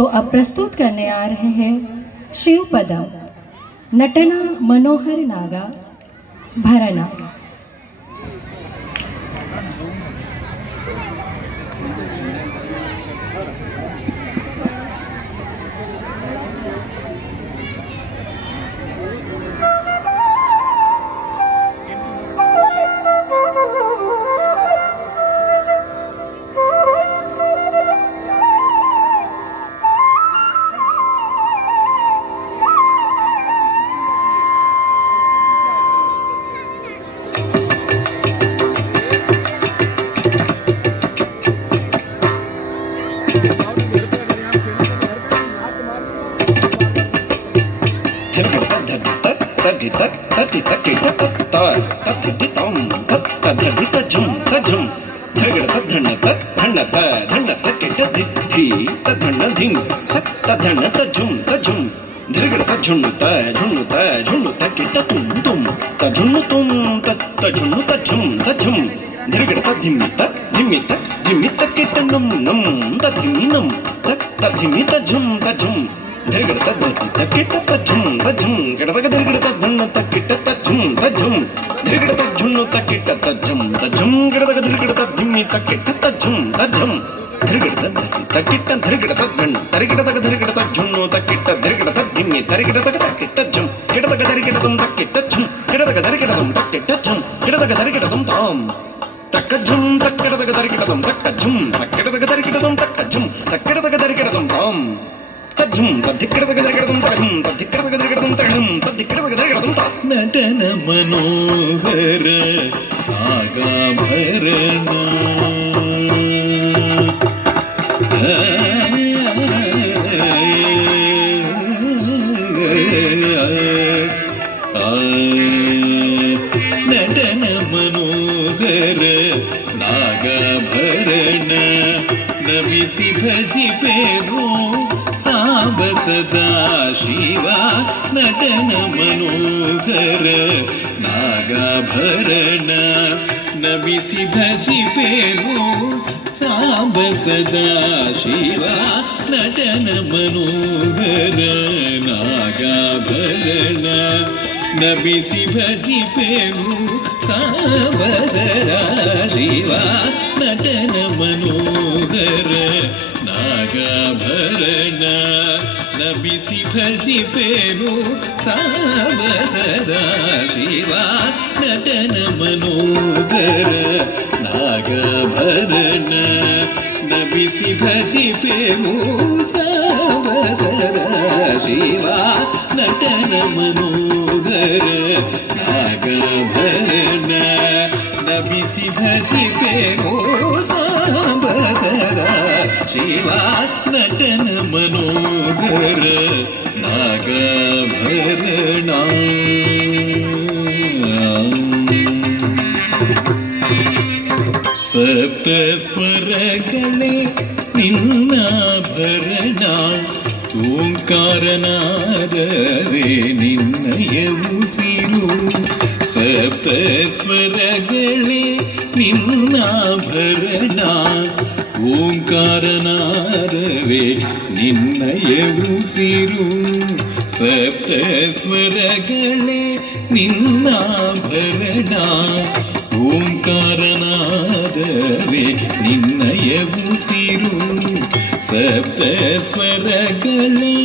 तो अब प्रस्तुत करने आ रहे हैं शिवपदम, नटना मनोहर नागा भरणा। ನಟನ ಮನೋಹರ ನಾಗಾಭರಣ ನಟನ ಮನೋಹರ ನಾಗಾಭರಣ ನಮಿಸಿ ಭಜಿಪೆರೋ ಸಾಂಬ ಸದಾ ಶಿವ ನಟನ ಮನೋಹರ ನಾಗಾಭರಣ ನಮಿಸಿ ಭಜಿಪೆರೋ ಸಾಂಬ ಸದಾ ಶಿವ ನಟನ ಮನೋಹರ ನಾಗಾಭರಣ ನಮಿಸಿ ಭಜಿಪೆರೋ ಸಾಂಬ ಸದಾ ಶಿವ ನಟನ ಮನೋಹರ ನಾಗಾಭರಣ ನಮಿಸಿ ಭಜಿಪೆನು ಸಾಂಬ ಸದಾ ಶಿವ ನಟನ ಮನೋಹರ ನಾಗಾಭರಣ ನಮಿಸಿ ಭಜಿಪೆನು ಸಾಂಬ ಸದಾ ಶಿವ ನಟನ ಮನೋಹರ ನಾಗಾಭರಣ ನಮಿಸಿ ಭಜಿಪೆನು ಸಾಂಬ ಸದಾ ಶಿವ ನಟನ ಮನೋಹರ ನಾಗಾಭರಣ ಸಪ್ತ ಸ್ವರಗಳೇ ನಿನ್ನಾಭರಣ ಓಂಕಾರನಾದವೇ ನಿನ್ನಯ ಉಸಿರು ಸಪ್ತ ಸ್ವರಗಳೇ ನಿನ್ನಾಭರಣ ಓಂಕಾರನಾದವೇ ನಿನ್ನಯ ಉಸಿರು ಸಪ್ತ ಸ್ವರಗಳೇ ನಿನ್ನಾಭರಣ ಓಂಕಾರನಾದವೇ ನಿನ್ನಯ ಉಸಿರು ಸಪ್ತ ಸ್ವರಗಳೇ